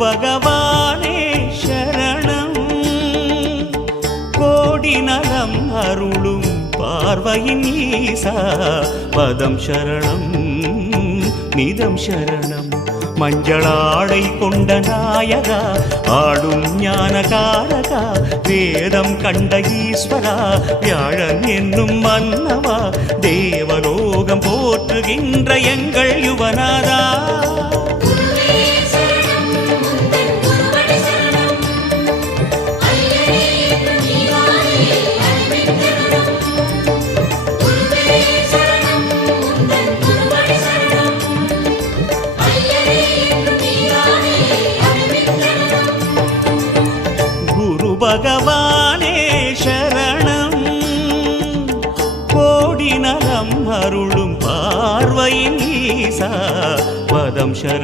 பகவானே சரணம் கோடி நலம் அருளும் பார்வையின் ஈசா பதம் சரணம் நிதம் சரணம் மஞ்சளாடை கொண்ட நாயகா ஆடும் ஞானகாரகா வேதம் கண்ட ஈஸ்வரா வியாழன் என்னும் மன்னவா தேவலோகம் போற்றுகின்ற எங்கள் யுவனாதா பகவானே சரணம் கோடி நலம் அருளும் பார்வையின் ஈசா பதம் சரணம்